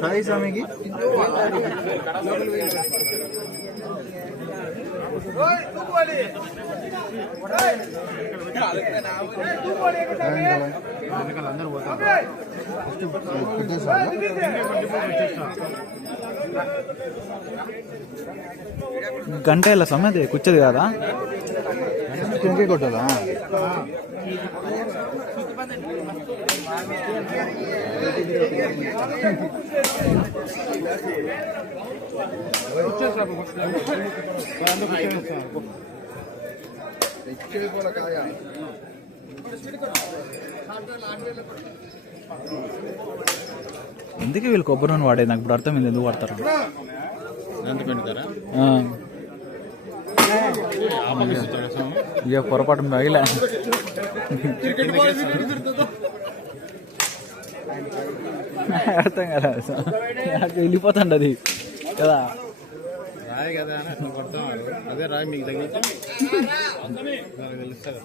సాయి స్వామికి అందరూ పోతారు. గంట ఇలా సమయం కూర్చోదు కదా, టెంకే కొట్టాలా? ఎందుకే వీళ్ళు కొబ్బరి నూనె వాడేది నాకు ఇప్పుడు అర్థమైంది, ఎందుకు వాడతారు? ఇక పొరపాటు మిగిలే అర్థం కదా, నాకు వెళ్ళిపోతాండి అది కదా. రాయి కదా అదే రాయి మీకు తగిలితే తెలుస్తుంది.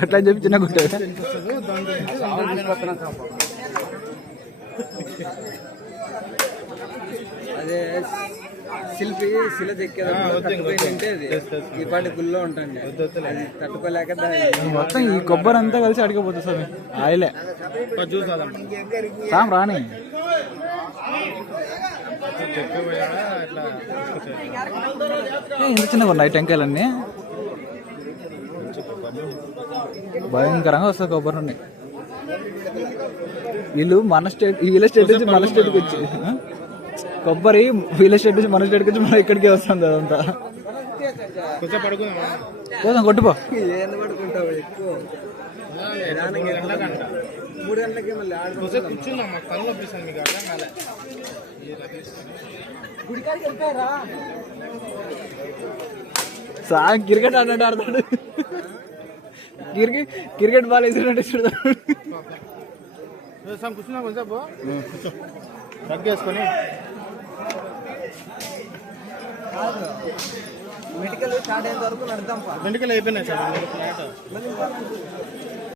అట్లా చెప్పి చిన్న గుట్ట అదే శిల్పి శిల చెక్కేదంటే ఈ పాటి గుల్లో ఉంటాండి, తట్టుకోలేక మొత్తం ఈ కొబ్బరి అంతా కలిసి అడిగిపోతుంది సార్. ఆయిలే సామ్ రాని ఇంత చిన్నగా ఉన్నాయి టెంకాయలన్నీ, భయంకరంగా వస్తుంది కొబ్బరి నుండి. వీళ్ళు మన స్టేట్, వీళ్ళ స్టేట్ నుంచి మన స్టేట్కి వచ్చి కొబ్బరి వీళ్ళ స్టేట్ నుంచి మన స్టేట్కి వచ్చి మన ఇక్కడికే వస్తుంది అదంతా. పోదాం కొట్టుపో. పడుకుంటావు ఎక్కువ 3 గంటలకి మళ్ళీ కూర్చున్నాం, కళ్ళు పంపిస్తాను మీకు అర్థం కాలే. సా క్రికెట్ అన్నట్టు ఆడతాడు, క్రికెట్ బాల్ వేసినట్టు చూడతాడు. కూర్చున్నా కొంచెంసేపు తగ్గేసుకొని మెడికల్ స్టార్ట్ అయ్యేంత వరకు నడదాం. మెడికల్ అయిపోయినాయి సార్.